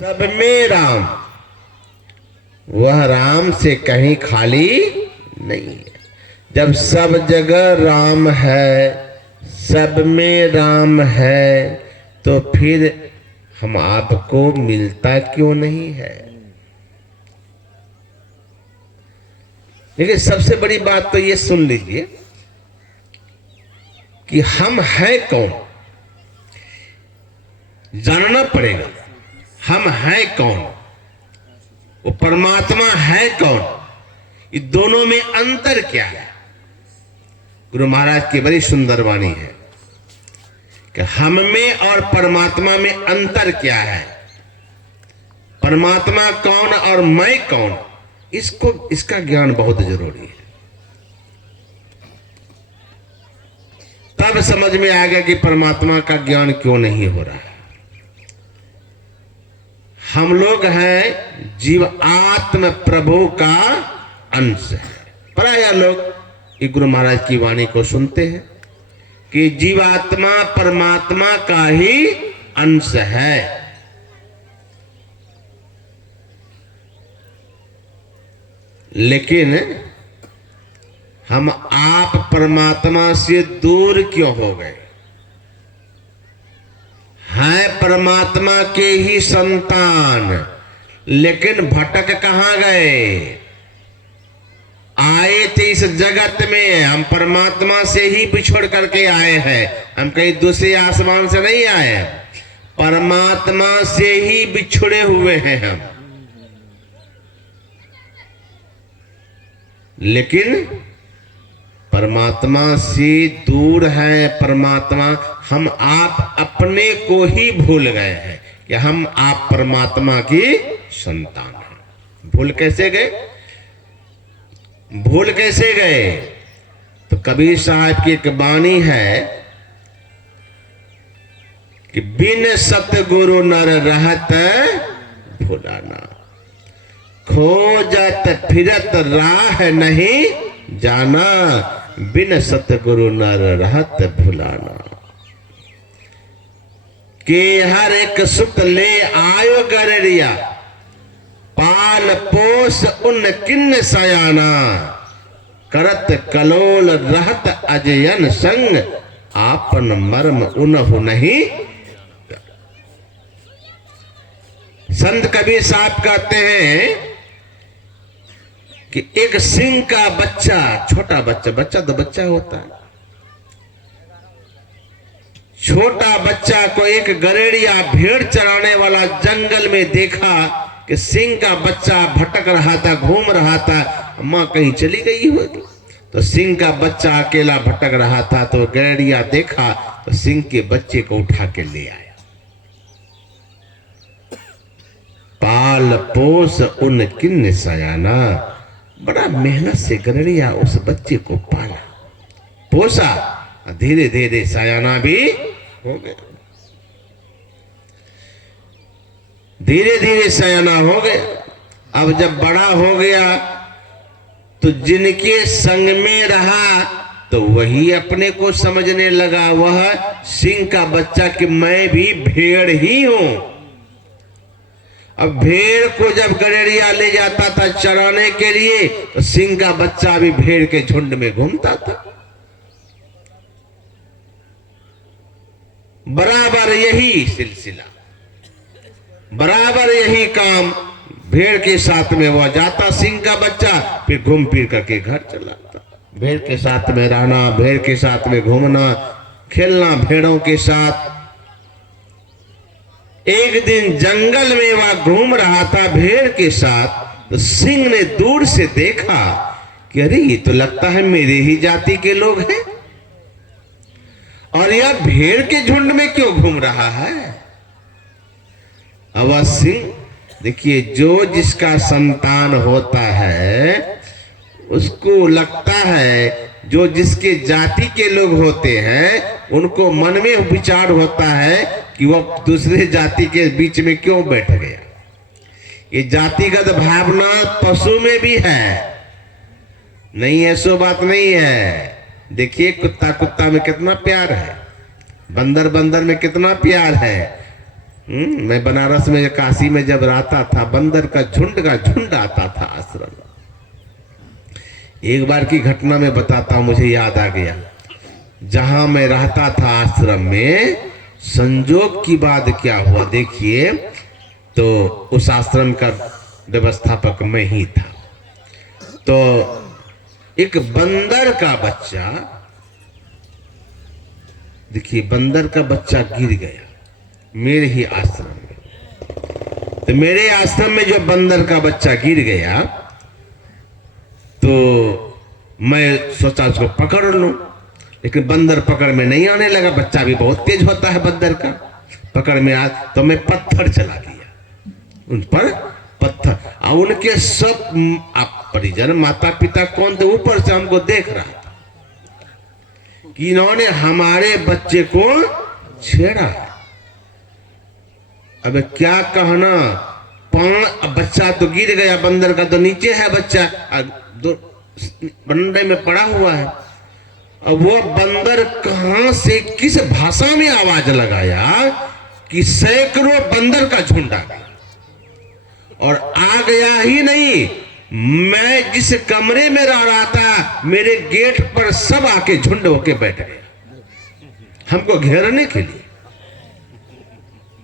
सब में राम, वह राम से कहीं खाली नहीं है। जब सब जगह राम है, सब में राम है, तो फिर हम आपको मिलता क्यों नहीं है? लेकिन सबसे बड़ी बात तो ये सुन लीजिए कि हम हैं कौन, जानना पड़ेगा। हम हैं कौन, वो परमात्मा है कौन, ये दोनों में अंतर क्या है? गुरु महाराज की बड़ी सुंदर वाणी है कि हम में और परमात्मा में अंतर क्या है, परमात्मा कौन और मैं कौन, इसका ज्ञान बहुत जरूरी है। तब समझ में आ गया कि परमात्मा का ज्ञान क्यों नहीं हो रहा है। हम लोग हैं जीव आत्म प्रभु का अंश है। प्राय लोग ये गुरु महाराज की वाणी को सुनते हैं कि जीवात्मा परमात्मा का ही अंश है। लेकिन हम आप परमात्मा से दूर क्यों हो गए? हैं परमात्मा के ही संतान, लेकिन भटक कहां गए? आए थे इस जगत में, हम परमात्मा से ही बिछोड़ करके आए हैं। हम कहीं दूसरे आसमान से नहीं आए, परमात्मा से ही बिछुड़े हुए हैं हम। लेकिन परमात्मा से दूर है परमात्मा। हम आप अपने को ही भूल गए हैं कि हम आप परमात्मा की संतान हैं। भूल कैसे गए? भूल कैसे गए? तो कबीर साहब की एक वाणी है कि बिन सतगुरु नर रहत भुलाना, खोजत फिरत राह नहीं जाना, बिन सतगुरु नर रहत भुलाना। के हर एक सुत ले आयो गररिया, पाल पोस उन किन्न सयाना, करत कलोल रहत अजयन संग, आपन मर्म उनहु नहीं। संत कबीर साहब कहते हैं कि एक सिंह का बच्चा, छोटा बच्चा, बच्चा तो बच्चा होता है, छोटा बच्चा को एक गरेड़िया भेड़ चराने वाला जंगल में देखा कि सिंह का बच्चा भटक रहा था, घूम रहा था, मां कहीं चली गई होगी। तो सिंह का बच्चा अकेला भटक रहा था, तो गरेड़िया देखा तो सिंह के बच्चे को उठा के ले आया। पाल पोस उन किन्न सयाना, बड़ा मेहनत से गरड़िया उस बच्चे को पाला पोसा, धीरे धीरे सयाना भी हो गया, धीरे धीरे सयाना हो गया। अब जब बड़ा हो गया तो जिनके संग में रहा तो वही अपने को समझने लगा, वह सिंह का बच्चा, कि मैं भी भेड़ ही हूं। अब भेड़ को जब गड़ेड़िया ले जाता था चराने के लिए, तो सिंह का बच्चा भी भेड़ के झुंड में घूमता था। बराबर यही सिलसिला, बराबर यही काम, भेड़ के साथ में वह जाता सिंह का बच्चा, फिर घूम फिर करके घर चलाता। भेड़ के साथ में रहना, भेड़ के साथ में घूमना, खेलना भेड़ों के साथ। एक दिन जंगल में वह घूम रहा था भेड़ के साथ, तो सिंह ने दूर से देखा कि अरे ये तो लगता है मेरे ही जाति के लोग हैं, और यह भेड़ के झुंड में क्यों घूम रहा है? अब सिंह, देखिए, जो जिसका संतान होता है उसको लगता है, जो जिसके जाति के लोग होते हैं उनको मन में विचार होता है कि वह दूसरे जाति के बीच में क्यों बैठ गया। ये जातिगत भावना पशु में भी है, नहीं ऐसो बात नहीं है। देखिए, कुत्ता कुत्ता में कितना प्यार है, बंदर बंदर में कितना प्यार है, मैं बनारस में काशी में जब रहता था, बंदर का झुंड आता था आश्रम में। एक बार की घटना में बताता हूं, मुझे याद आ गया। जहां मैं रहता था आश्रम में, संजोग की बात क्या हुआ देखिए, तो उस आश्रम का व्यवस्थापक मैं ही था। तो एक बंदर का बच्चा, देखिए बंदर का बच्चा गिर गया मेरे ही आश्रम में। तो मेरे आश्रम में जो बंदर का बच्चा गिर गया, तो मैं सोचा उसको पकड़ लूं, लेकिन बंदर पकड़ में नहीं आने लगा। बच्चा भी बहुत तेज होता है बंदर का, पकड़ में आ तो मैं पत्थर चला दिया उन पर, पत्थर। और उनके सब परिजन, माता पिता कौन थे, ऊपर से हमको देख रहा था कि इन्होंने हमारे बच्चे को छेड़ा। अब क्या कहना, बच्चा तो गिर गया, बंदर का तो नीचे है बच्चा, बंडे में पड़ा हुआ है। अब वो बंदर कहां से किस भाषा में आवाज लगाया कि सैकड़ों बंदर का झुंड आ गया। और आ गया ही नहीं, मैं जिस कमरे में रह रहा था, मेरे गेट पर सब आके झुंड होके बैठ गए हमको घेरने के लिए।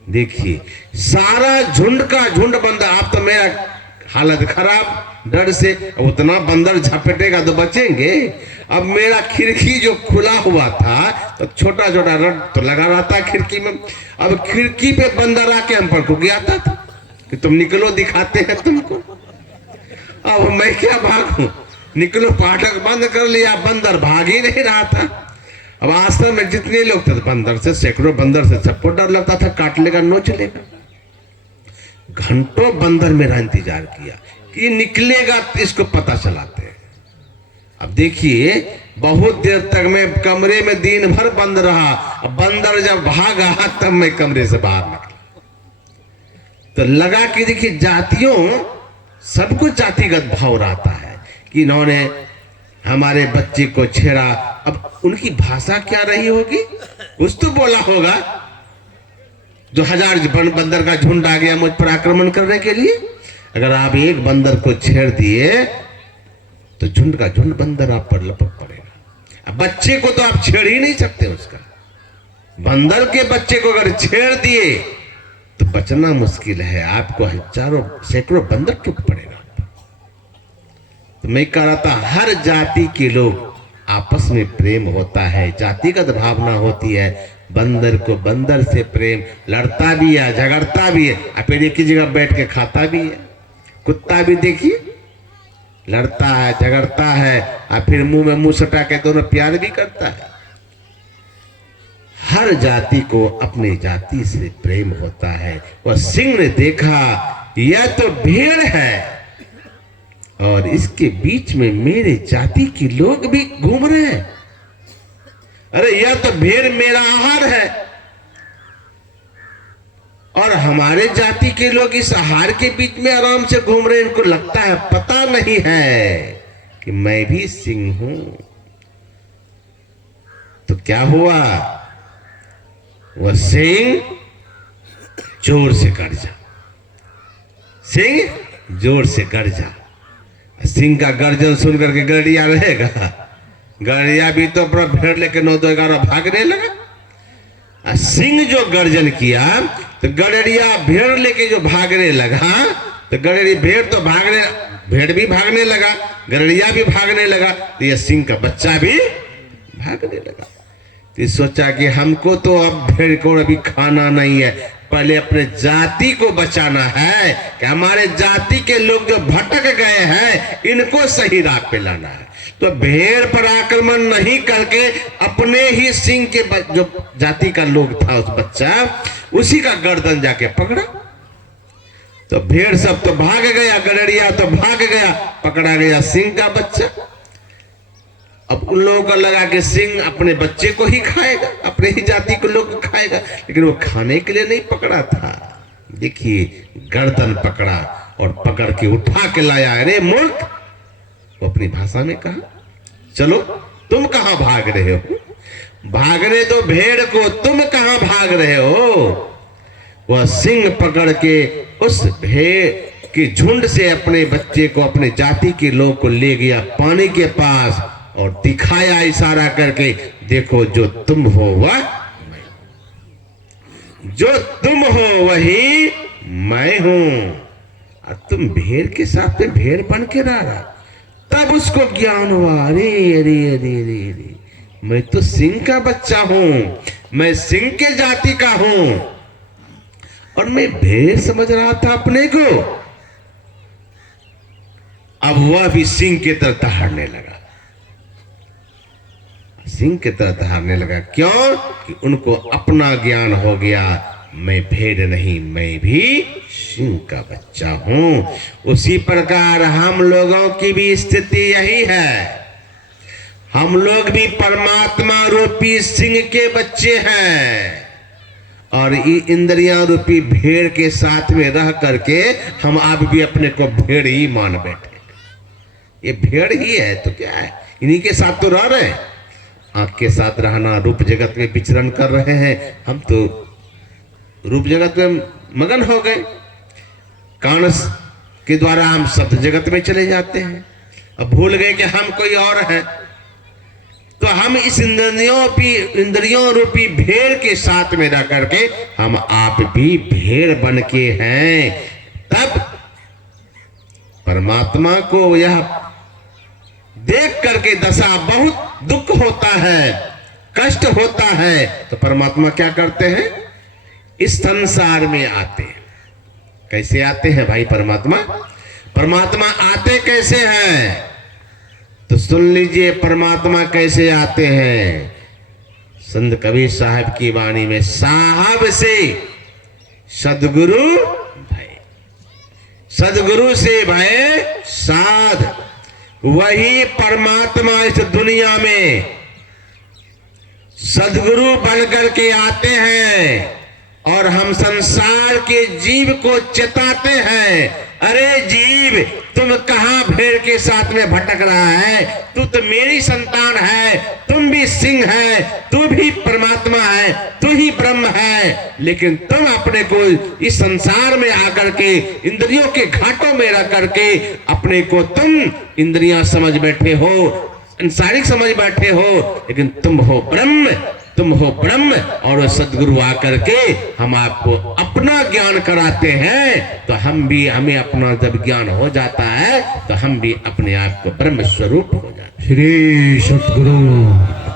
देखिए सारा झुंड का झुंड बंदर। आप तो मेरा हालत खराब डर से, उतना बंदर झपटेगा तो बचेंगे। अब मेरा खिड़की जो खुला हुआ था, तो छोटा छोटा रड तो लगा रहता खिड़की में। अब खिड़की पे बंदर आके हम पर कुक आता था कि तुम निकलो, दिखाते हैं तुमको। अब मैं क्या भागूं, निकलो, फाटक बंद कर लिया, बंदर भाग ही नहीं रहा था। अब आश्रम में जितने लोग थे, बंदर से, सैकड़ों बंदर से सबको डर लगता था, काट लेगा, नोच लेगा। घंटों बंदर मेरा इंतजार किया कि निकलेगा, इसको पता चलाते हैं। अब देखिए बहुत देर तक मैं कमरे में दिन भर बंद रहा। अब बंदर जब भागा तब मैं कमरे से बाहर निकला। तो लगा कि देखिए जातियों, सबको जातिगत भाव रहता है कि इन्होंने हमारे बच्चे को छेड़ा। अब उनकी भाषा क्या रही होगी, कुछ तो बोला होगा, जो हजार बंदर का झुंड आ गया मुझ पर आक्रमण करने के लिए। अगर आप एक बंदर को छेड़ दिए तो झुंड का झुंड बंदर आप पर लपक पड़ेगा। अब बच्चे को तो आप छेड़ ही नहीं सकते उसका। बंदर के बच्चे को अगर छेड़ दिए तो बचना मुश्किल है, आपको हजारों सैकड़ों बंदर टूट पड़ेगा। तो मैं कह रहा था, हर जाति के लोग आपस में प्रेम होता है, जातिगत भावना होती है। बंदर को बंदर से प्रेम, लड़ता भी है, झगड़ता भी है, फिर एक ही जगह बैठ के खाता भी है। कुत्ता भी देखिए लड़ता है, झगड़ता है, और फिर मुंह में मुंह सटा के दोनों प्यार भी करता है। हर जाति को अपनी जाति से प्रेम होता है। वह सिंह ने देखा, यह तो भेड़ है और इसके बीच में मेरे जाति के लोग भी घूम रहे हैं। अरे यह तो भेड़ मेरा आहार है और हमारे जाति के लोग इस आहार के बीच में आराम से घूम रहे हैं। इनको लगता है, पता नहीं है कि मैं भी सिंह हूं। तो क्या हुआ, वह सिंह जोर से गर्जा, सिंह जोर से गर्जा। सिंह का गर्जन सुन करके गड़िया रहेगा, गड़िया भी तो अपना भेड़ लेके 9-11 भागने लगा। सिंह जो गर्जन किया तो गड़िया भेड़ लेके जो भागने लगा, तो गड़िया भेड़ तो भागने, भेड़ भी भागने लगा, गड़िया भी भागने लगा, तो यह सिंह का बच्चा भी भागने लगा। तो सोचा कि हमको तो अब भेड़ को अभी खाना नहीं है, पहले अपने जाति को बचाना है कि हमारे जाति के लोग जो भटक गए हैं इनको सही राह पे लाना है। तो भेड़ पर आक्रमण नहीं करके अपने ही सिंह के जो जाति का लोग था, उस बच्चा, उसी का गर्दन जाके पकड़ा। तो भेड़ सब तो भाग गया, गड़रिया तो भाग गया, पकड़ा गया सिंह का बच्चा। अब उन लोगों को लगा कि सिंह अपने बच्चे को ही खाएगा, अपने ही जाति के लोग को खाएगा, लेकिन वो खाने के लिए नहीं पकड़ा था। देखिए गर्दन पकड़ा और पकड़ के उठा के लाया। अरे मूर्ख, वो अपनी भाषा में कहा, चलो तुम कहां भाग रहे हो, भागने दो भेड़ को, तुम कहां भाग रहे हो। वह सिंह पकड़ के उस भेड़ के झुंड से अपने बच्चे को, अपने जाति के लोग को ले गया पानी के पास और दिखाया इशारा करके, देखो जो तुम हो वह, जो तुम हो वही मैं हूं। और तुम भेड़ के साथ में भेड़ बन के रहा। तब उसको ज्ञान हुआ, अरे अरे अरे अरे अरे, मैं तो सिंह का बच्चा हूं, मैं सिंह के जाति का हूं, और मैं भेड़ समझ रहा था अपने को। अब वह भी सिंह की तरह दहाड़ने लगा, सिंह की तरह दहाड़ने लगा। क्यों? कि उनको अपना ज्ञान हो गया, मैं भेड़ नहीं, मैं भी सिंह का बच्चा हूं। उसी प्रकार हम लोगों की भी स्थिति यही है। हम लोग भी परमात्मा रूपी सिंह के बच्चे हैं, और इंद्रियां रूपी भेड़ के साथ में रह करके हम आप भी अपने को भेड़ ही मान बैठे। ये भेड़ ही है तो क्या है, इन्हीं के साथ तो रह रहे हैं। आंख के साथ रहना, रूप जगत में विचरण कर रहे हैं, हम तो रूप जगत में मगन हो गए। कान के द्वारा हम शब्द जगत में चले जाते हैं, अब भूल गए कि हम कोई और हैं। तो हम इस इंद्रियों रूपी भेड़ के साथ में रह करके हम आप भी भेड़ बन के हैं। तब परमात्मा को यह देख करके दशा बहुत दुख होता है, कष्ट होता है। तो परमात्मा क्या करते हैं? इस संसार में आते हैं। कैसे आते हैं भाई परमात्मा? परमात्मा आते कैसे हैं? तो सुन लीजिए परमात्मा कैसे आते हैं। संत कबीर साहब की वाणी में, साहब से सदगुरु भय, सदगुरु से भय साध। वही परमात्मा इस दुनिया में सदगुरु बनकर के आते हैं और हम संसार के जीव को चेताते हैं, अरे जीव तुम कहां भेड़ के साथ में भटक रहा है? तू तो मेरी संतान है, तुम भी सिंह है, तू भी परमात्मा है, तू ही ब्रह्म है। लेकिन तुम अपने को इस संसार में आकर के इंद्रियों के घाटों में रह करके अपने को तुम इंद्रियां समझ बैठे हो, संसारिक समझ बैठे हो, लेकिन तुम हो ब्रह्म, तुम हो ब्रह्म। और सदगुरु आकर के हम आपको अपना ज्ञान कराते हैं, तो हमें अपना जब ज्ञान हो जाता है तो हम भी अपने आप को ब्रह्म स्वरूप हो जाते हैं। श्री सतगुरु।